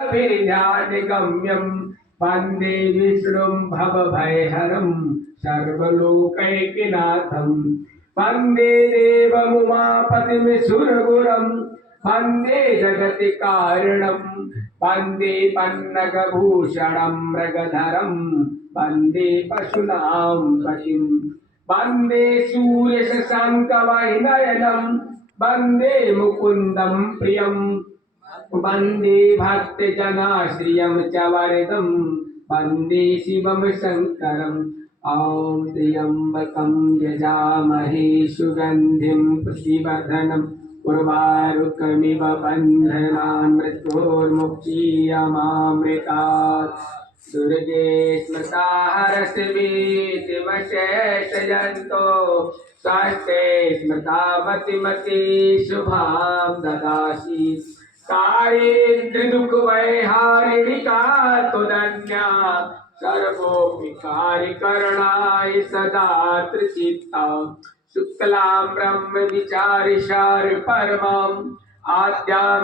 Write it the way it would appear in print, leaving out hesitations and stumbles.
ध्यानगम्यं वन्दे विष्णुं भवभयहरं सर्वलोकैकनाथं वन्दे देवमुमापतिं सुरगुरं वन्दे जगत्कारणं वन्दे पन्नगभूषणं मृगधरं वन्दे पशूनां पतिं वन्दे सूर्यशशाङ्कवैनयनं वन्दे मुकुन्दं प्रियम् वन्दे भक्तजनाश्रियं च वरदं वन्दे शिवं शङ्करम् ॐ त्र्यम्बकं यजामहे सुगन्धिं पुष्टिवर्धनम् उर्वारुकमिव बन्धनान् मृत्योर्मुक्षीयमामृतात् दुर्गे स्मृता हरसिमीतिमशेषयन्तो स्वास्ते स्मृता मतिमति शुभां ददासि कारेन्द्र दुख वैहारिणी का तुदन्या सर्वोपकारणाय सदा त्रिचित्ता शुक्लां ब्रह्म विचारिषार परमां आद्यां